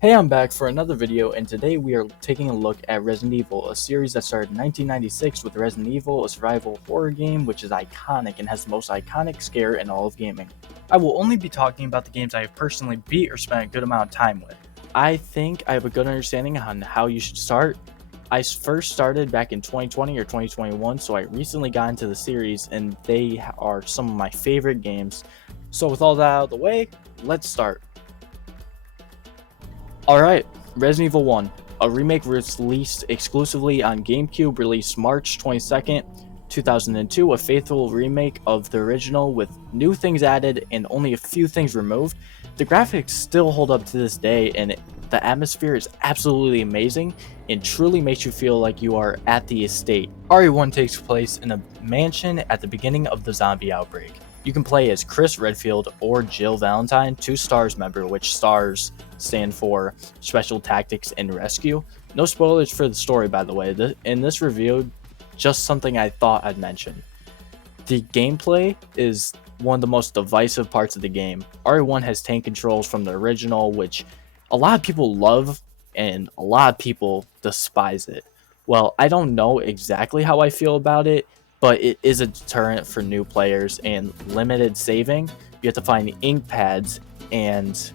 Hey, I'm back for another video, and today we are taking a look at Resident Evil, a series that started in 1996 with Resident Evil, a survival horror game which is iconic and has the most iconic scare in all of gaming. I will only be talking about the games I have personally beat or spent a good amount of time with. I think I have a good understanding on how you should start. I first started back in 2020 or 2021, so I recently got into the series, and they are some of my favorite games. So with all that out of the way, let's start. Alright, Resident Evil 1, a remake released exclusively on GameCube, released March 22nd, 2002, a faithful remake of the original with new things added and only a few things removed. The graphics still hold up to this day, and the atmosphere is absolutely amazing and truly makes you feel like you are at the estate. Re1 takes place in a mansion at the beginning of the zombie outbreak. You can play as Chris Redfield or Jill Valentine, 2 STARS member, which STARS stand for Special Tactics and Rescue. No spoilers for the story, by the way. In this review, just something I thought I'd mention. The gameplay is one of the most divisive parts of the game. Re1 has tank controls from the original, which a lot of people love and a lot of people despise it. Well, I don't know exactly how I feel about it, but it is a deterrent for new players and limited saving. You have to find ink pads, and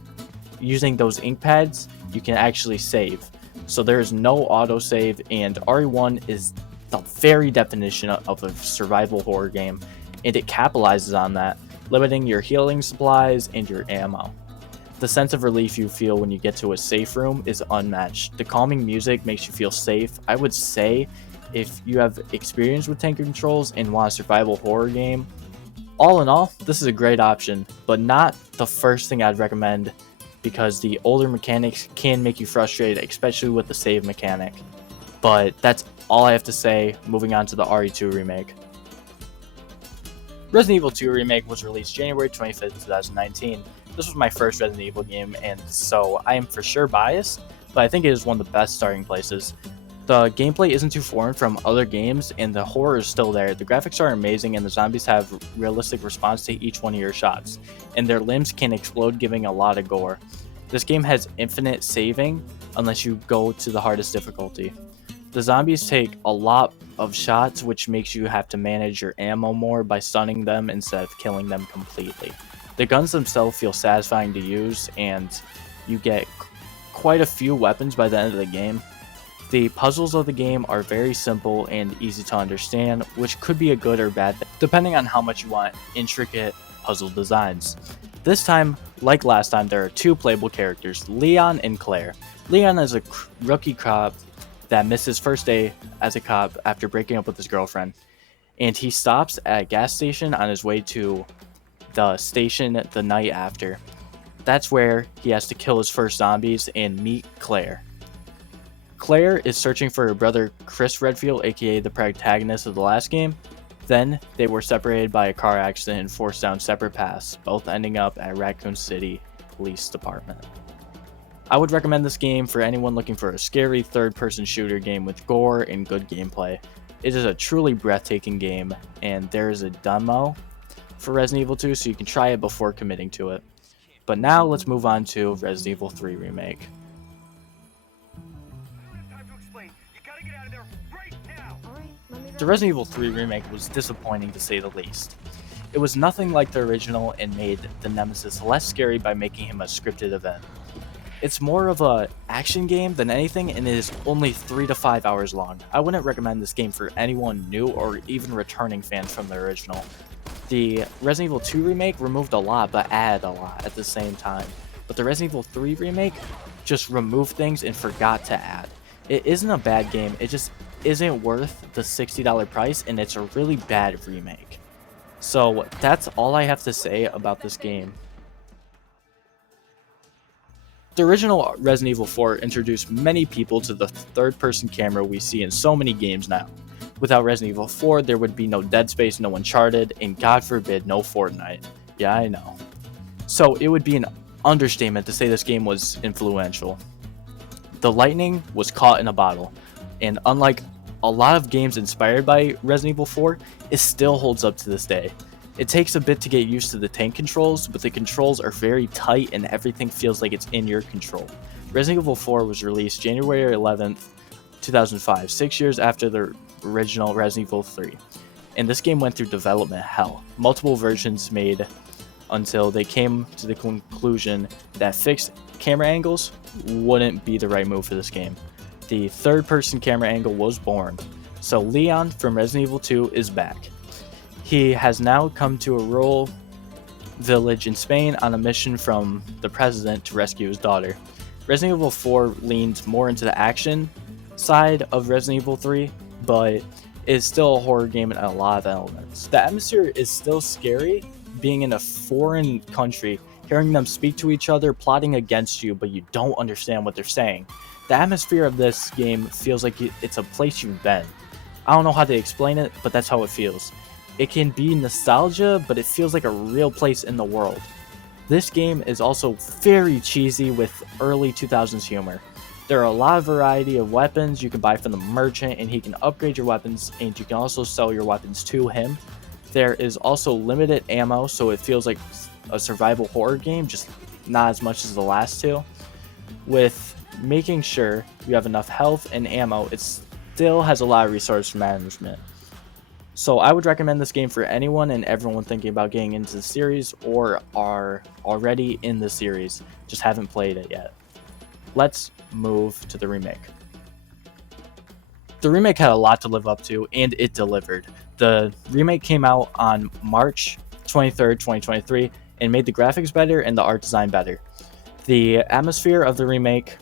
using those ink pads, you can actually save. So there is no autosave, and Re1 is the very definition of a survival horror game, and it capitalizes on that, limiting your healing supplies and your ammo. The sense of relief you feel when you get to a safe room is unmatched. The calming music makes you feel safe. I would say if you have experience with tank controls and want a survival horror game, all in all, this is a great option, but not the first thing I'd recommend because the older mechanics can make you frustrated, especially with the save mechanic. But that's all I have to say. Moving on to the RE2 remake. Resident Evil 2 Remake was released January 25th, 2019. This was my first Resident Evil game, and so I am for sure biased, but I think it is one of the best starting places. The gameplay isn't too foreign from other games, and the horror is still there. The graphics are amazing, and the zombies have realistic response to each one of your shots, and their limbs can explode, giving a lot of gore. This game has infinite saving, unless you go to the hardest difficulty. The zombies take a lot of shots, which makes you have to manage your ammo more by stunning them instead of killing them completely. The guns themselves feel satisfying to use, and you get quite a few weapons by the end of the game. The puzzles of the game are very simple and easy to understand, which could be a good or bad thing, depending on how much you want intricate puzzle designs. This time, like last time, there are 2 playable characters, Leon and Claire. Leon is a rookie cop that missed his first day as a cop after breaking up with his girlfriend, and he stops at a gas station on his way to the station the night after. That's where he has to kill his first zombies and meet Claire. Claire is searching for her brother Chris Redfield, aka the protagonist of the last game. Then they were separated by a car accident and forced down separate paths, both ending up at Raccoon City Police Department. I would recommend this game for anyone looking for a scary third-person shooter game with gore and good gameplay. It is a truly breathtaking game, and there is a demo for Resident Evil 2, so you can try it before committing to it. But now let's move on to Resident Evil 3 Remake. The Resident Evil 3 Remake was disappointing to say the least. It was nothing like the original and made the Nemesis less scary by making him a scripted event. It's more of a action game than anything, and it is only 3 to 5 hours long. I wouldn't recommend this game for anyone new or even returning fans from the original. The Resident Evil 2 Remake removed a lot but added a lot at the same time. But the Resident Evil 3 Remake just removed things and forgot to add. It isn't a bad game, it just isn't worth the $60 price, and it's a really bad remake. So that's all I have to say about this game. The original Resident Evil 4 introduced many people to the third-person camera we see in so many games now. Without Resident Evil 4, there would be no Dead Space, no Uncharted, and God forbid, no Fortnite. Yeah, I know. So it would be an understatement to say this game was influential. The lightning was caught in a bottle, and unlike a lot of games inspired by Resident Evil 4, it still holds up to this day. It takes a bit to get used to the tank controls, but the controls are very tight and everything feels like it's in your control. Resident Evil 4 was released January 11th, 2005, 6 years after the original Resident Evil 3. And this game went through development hell. Multiple versions made until they came to the conclusion that fixed camera angles wouldn't be the right move for this game. The third-person camera angle was born. So Leon from Resident Evil 2 is back. He has now come to a rural village in Spain on a mission from the president to rescue his daughter. Resident Evil 4 leans more into the action side of Resident Evil 3, but is still a horror game in a lot of elements. The atmosphere is still scary, being in a foreign country, hearing them speak to each other, plotting against you, but you don't understand what they're saying. The atmosphere of this game feels like it's a place you've been. I don't know how to explain it, but that's how it feels. It can be nostalgia, but it feels like a real place in the world. This game is also very cheesy with early 2000s humor. There are a lot of variety of weapons you can buy from the merchant, and he can upgrade your weapons, and you can also sell your weapons to him. There is also limited ammo, so it feels like a survival horror game, just not as much as the last two. With making sure you have enough health and ammo, it still has a lot of resource management. So I would recommend this game for anyone and everyone thinking about getting into the series or are already in the series, just haven't played it yet. Let's move to the remake. The remake had a lot to live up to, and it delivered. The remake came out on March 23rd, 2023, and made the graphics better and the art design better. The atmosphere of the remake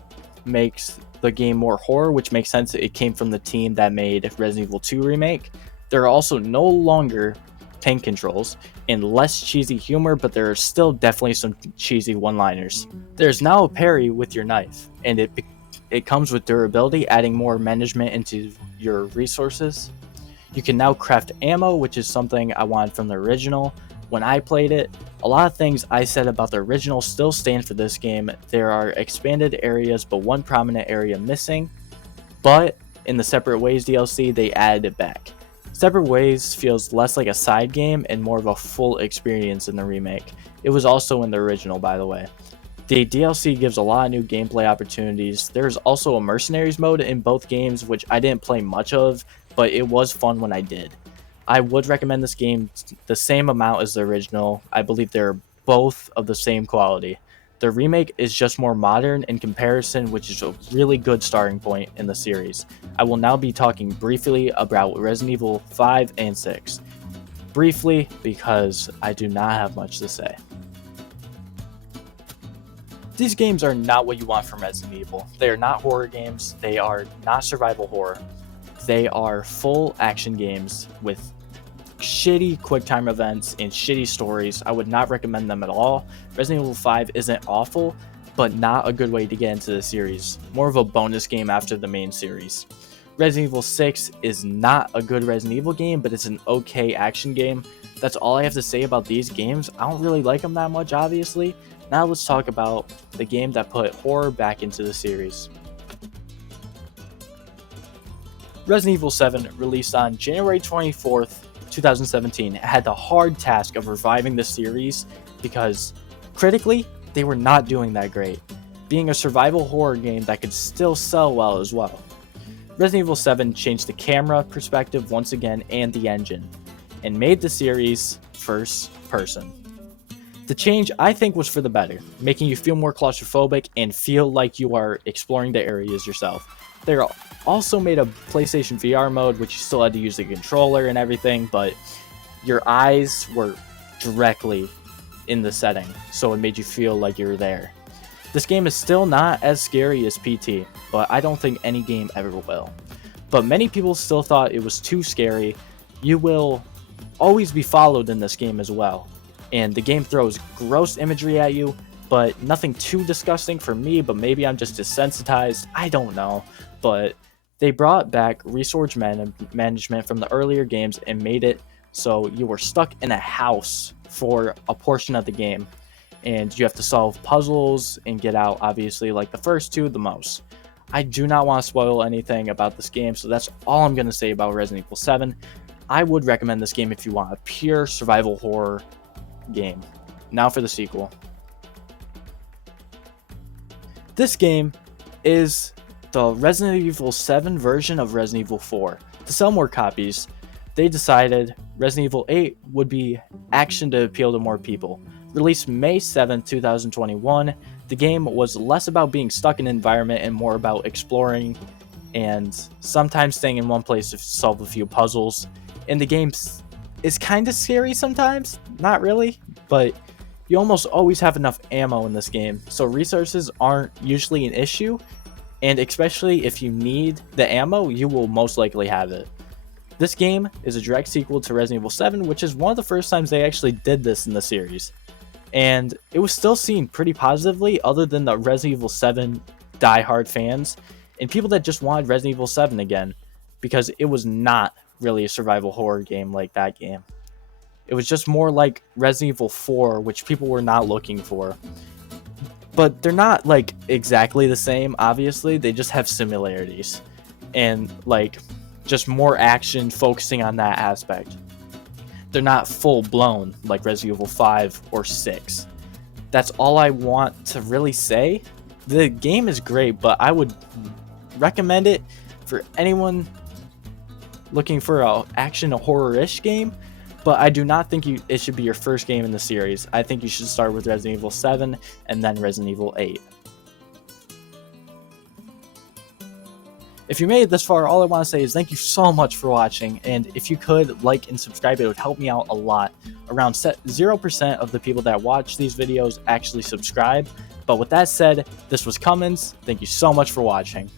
makes the game more horror, which makes sense. It came from the team that made Resident Evil 2 Remake. There are also no longer tank controls and less cheesy humor, but there are still definitely some cheesy one-liners. There's now a parry with your knife, and it comes with durability, adding more management into your resources. You can now craft ammo, which is something I wanted from the original. When I played it, a lot of things I said about the original still stand for this game. There are expanded areas, but one prominent area missing. But in the Separate Ways DLC, they added it back. Separate Ways feels less like a side game and more of a full experience in the remake. It was also in the original, by the way. The DLC gives a lot of new gameplay opportunities. There's also a mercenaries mode in both games, which I didn't play much of, but it was fun when I did. I would recommend this game the same amount as the original. I believe they're both of the same quality. The remake is just more modern in comparison, which is a really good starting point in the series. I will now be talking briefly about Resident Evil 5 and 6. Briefly, because I do not have much to say. These games are not what you want from Resident Evil. They are not horror games. They are not survival horror. They are full action games with shitty quick time events and shitty stories. I would not recommend them at all. Resident Evil 5 isn't awful, but not a good way to get into the series. More of a bonus game after the main series. Resident Evil 6 is not a good Resident Evil game, but it's an okay action game. That's all I have to say about these games. I don't really like them that much, obviously. Now let's talk about the game that put horror back into the series. Resident Evil 7, released on January 24th, 2017, had the hard task of reviving the series because, critically, they were not doing that great, being a survival horror game that could still sell well as well. Resident Evil 7 changed the camera perspective once again and the engine, and made the series first person. The change, I think, was for the better, making you feel more claustrophobic and feel like you are exploring the areas yourself. They also made a PlayStation VR mode, which you still had to use the controller and everything, but your eyes were directly in the setting, so it made you feel like you were there. This game is still not as scary as PT, but I don't think any game ever will. But many people still thought it was too scary. You will always be followed in this game as well, and the game throws gross imagery at you, but nothing too disgusting for me, but maybe I'm just desensitized, I don't know. But they brought back resource management from the earlier games and made it so you were stuck in a house for a portion of the game, and you have to solve puzzles and get out, obviously, like the first two the most. I do not want to spoil anything about this game, so that's all I'm going to say about Resident Evil 7. I would recommend this game if you want a pure survival horror game. Now for the sequel. This game is the Resident Evil 7 version of Resident Evil 4. To sell more copies, they decided Resident Evil 8 would be action to appeal to more people. Released May 7, 2021, the game was less about being stuck in an environment and more about exploring and sometimes staying in one place to solve a few puzzles. And the game is kind of scary sometimes, not really, but you almost always have enough ammo in this game, so resources aren't usually an issue, and especially if you need the ammo, you will most likely have it. This game is a direct sequel to Resident Evil 7, which is one of the first times they actually did this in the series. And it was still seen pretty positively, other than the Resident Evil 7 diehard fans and people that just wanted Resident Evil 7 again, because it was not really a survival horror game like that game. It was just more like Resident Evil 4, which people were not looking for. But they're not like exactly the same, obviously. They just have similarities. And like just more action focusing on that aspect. They're not full blown like Resident Evil 5 or 6. That's all I want to really say. The game is great, but I would recommend it for anyone looking for a action horror-ish game. But I do not think it should be your first game in the series. I think you should start with Resident Evil 7 and then Resident Evil 8. If you made it this far, all I want to say is thank you so much for watching, and if you could like and subscribe, it would help me out a lot. Around 0% of the people that watch these videos actually subscribe. But with that said, this was Cummins. Thank you so much for watching.